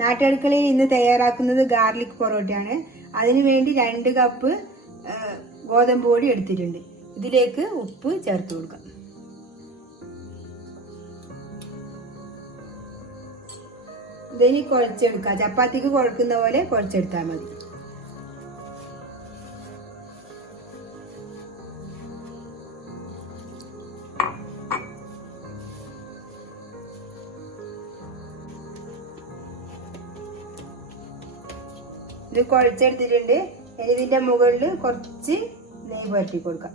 നാട്ടടുക്കളയിൽ ഇന്ന് തയ്യാറാക്കുന്നത് ഗാർലിക് പൊറോട്ടയാണ്. അതിനുവേണ്ടി 2 കപ്പ് ഗോതമ്പ് പൊടി എടുത്തിട്ടുണ്ട്. ഇതിലേക്ക് ഉപ്പ് ചേർത്ത് കൊടുക്കാം. ഇതിനി കുഴച്ചെടുക്കാം. ചപ്പാത്തിക്ക് കുഴക്കുന്ന പോലെ കുഴച്ചെടുത്താൽ മതി. ഇത് കുഴച്ചെടുത്തിട്ടുണ്ട്. ഇനി ഇതിന്റെ മുകളിൽ കുറച്ച് നെയ്യ് പുരട്ടി കൊടുക്കാം.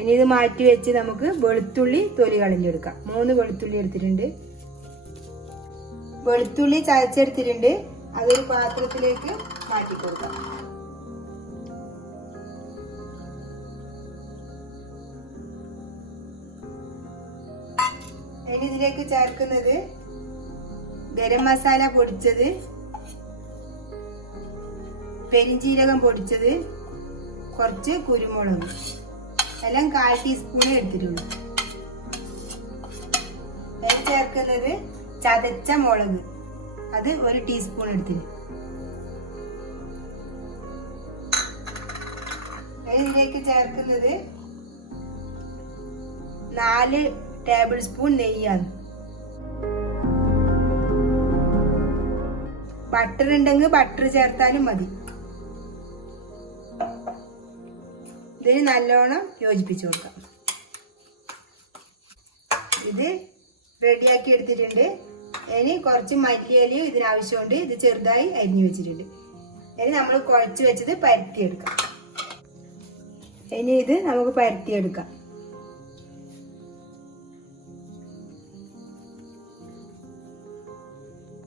ഇനി ഇത് മാറ്റി വെച്ച് നമുക്ക് വെളുത്തുള്ളി തൊലി കളഞ്ഞെടുക്കാം. 3 വെളുത്തുള്ളി എടുത്തിട്ടുണ്ട്. വെളുത്തുള്ളി ചതച്ചെടുത്തിട്ടുണ്ട്. അതൊരു പാത്രത്തിലേക്ക് മാറ്റി കൊടുക്കാം. ഇനി ഇതിലേക്ക് ചേർക്കുന്നത് ഗരം മസാല പൊടിച്ചത്, പെരിഞ്ചീരകം പൊടിച്ചത്, കുറച്ച് കുരുമുളക്, എല്ലാം 1/4 ടീസ്പൂൺ എടുത്തിട്ടുണ്ട്. ഇതിൽ ചേർക്കുന്നത് ചതച്ച മുളക്, അത് 1 ടീസ്പൂൺ എടുത്തിട്ടുണ്ട്. ഇതിലേക്ക് ചേർക്കുന്നത് 4 ടേബിൾ സ്പൂൺ നെയ്യാണ്. ബട്ടർ ഉണ്ടെങ്കിൽ ബട്ടർ ചേർത്താലും മതി. ഇതിന് നല്ലോണം യോജിപ്പിച്ചു കൊടുക്കാം. ഇത് റെഡിയാക്കി എടുത്തിട്ടുണ്ട്. ഇനി കുറച്ച് മല്ലിയിലയും ഇതിനാവശ്യമുണ്ട്. ഇത് ചെറുതായി അരിഞ്ഞു വെച്ചിട്ടുണ്ട്. ഇനി നമ്മൾ കുഴച്ച് വെച്ചത് പരത്തിയെടുക്കാം. ഇനി ഇത് നമുക്ക് പരത്തിയെടുക്കാം.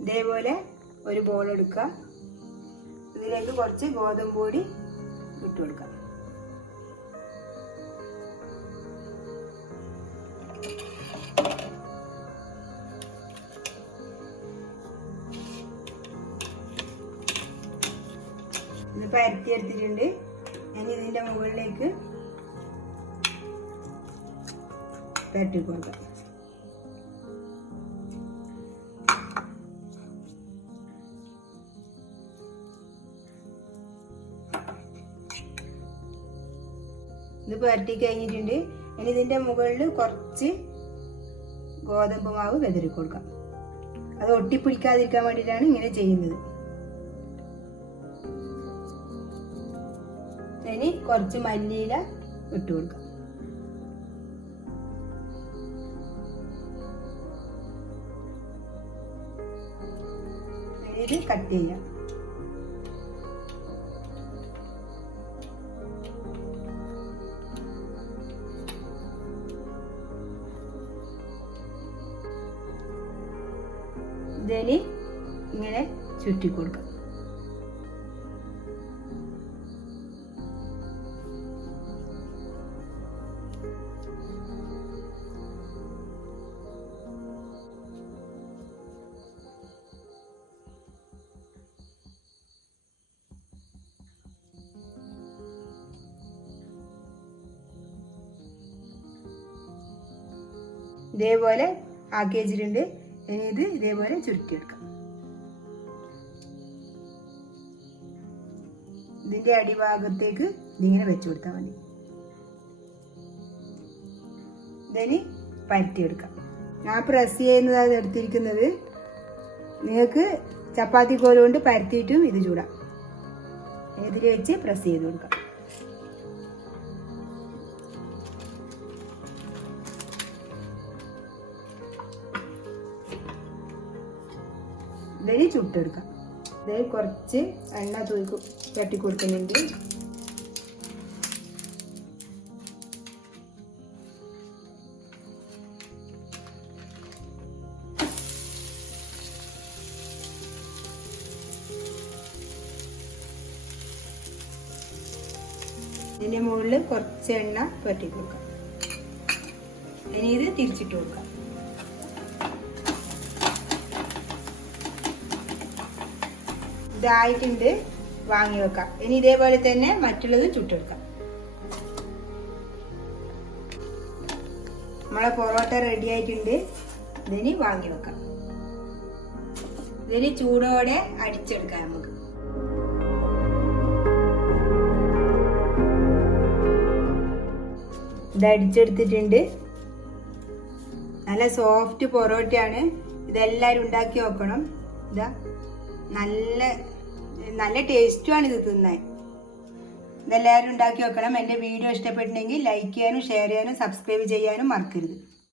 ഇതേപോലെ ഒരു ബോൾ എടുക്കുക. ഇതിലേക്ക് കുറച്ച് ഗോതമ്പ് പൊടി ഇട്ട് കൊടുക്കാം. ഇത് പരത്തിയെടുത്തിട്ടുണ്ട്. ഇനി ഇതിന്റെ മുകളിലേക്ക് പരത്തി കൊടുക്കാം. ഇത് പരത്തി കഴിഞ്ഞിട്ടുണ്ട്. ഇനി ഇതിന്റെ മുകളിൽ കുറച്ച് ഗോതമ്പ് മാവ് വിതറി കൊടുക്കാം. അത് ഒട്ടിപ്പിടിക്കാതിരിക്കാൻ വേണ്ടിയിട്ടാണ് ഇങ്ങനെ ചെയ്യുന്നത്. ഇനി കുറച്ച് മല്ലിയില ഇട്ട് കൊടുക്കാം. ഇത് കട്ട് ചെയ്യാം. ഇതിന് ഇങ്ങനെ ചുറ്റി കൊടുക്കാം. ഇതേപോലെ ആക്കി വെച്ചിട്ടുണ്ട്. ഇനി ഇത് ഇതേപോലെ ചുരുട്ടിയെടുക്കാം. ഇതിന്റെ അടിഭാഗത്തേക്ക് ഇതിങ്ങനെ വെച്ചു കൊടുത്താൽ മതി. ഇതിന് പരത്തിയെടുക്കാം. ഞാൻ പ്രസ് ചെയ്യുന്നതാണ് എടുത്തിരിക്കുന്നത്. നിങ്ങൾക്ക് ചപ്പാത്തി കോല് കൊണ്ട് പരത്തിയിട്ടും ഇത് ചൂടാം. ഇതിൽ വെച്ച് പ്രസ് ചെയ്ത് കൊടുക്കാം. ഇതിന് ചുട്ടെടുക്കാം. ഇതിൽ കുറച്ച് എണ്ണ തട്ടി കൊടുക്കുന്നുണ്ട്. ഇതിന്റെ മുകളിൽ കുറച്ച് എണ്ണ തട്ടി കൊടുക്കാം. ഇനി ഇത് തിരിച്ചിട്ട് കൊടുക്കാം. ഇതായിട്ടുണ്ട്, വാങ്ങി വെക്കാം. ഇനി ഇതേപോലെ തന്നെ മറ്റുള്ളത് ചുട്ടെടുക്കാം. നമ്മളെ പൊറോട്ട റെഡി ആയിട്ടുണ്ട്. ഇതിനി വാങ്ങി വെക്കാം. ഇതിന് ചൂടോടെ അടിച്ചെടുക്കാം നമുക്ക്. ഇത് അടിച്ചെടുത്തിട്ടുണ്ട്. നല്ല സോഫ്റ്റ് പൊറോട്ടയാണ്. ഇതെല്ലാവരും ഉണ്ടാക്കി നോക്കണം. ഇതാ നല്ല നല്ല ടേസ്റ്റുമാണ് ഇത് തിന്നാൻ. ഇതെല്ലാവരും ഉണ്ടാക്കി വെക്കണം. എൻ്റെ വീഡിയോ ഇഷ്ടപ്പെട്ടിട്ടുണ്ടെങ്കിൽ ലൈക്ക് ചെയ്യാനും ഷെയർ ചെയ്യാനും സബ്സ്ക്രൈബ് ചെയ്യാനും മറക്കരുത്.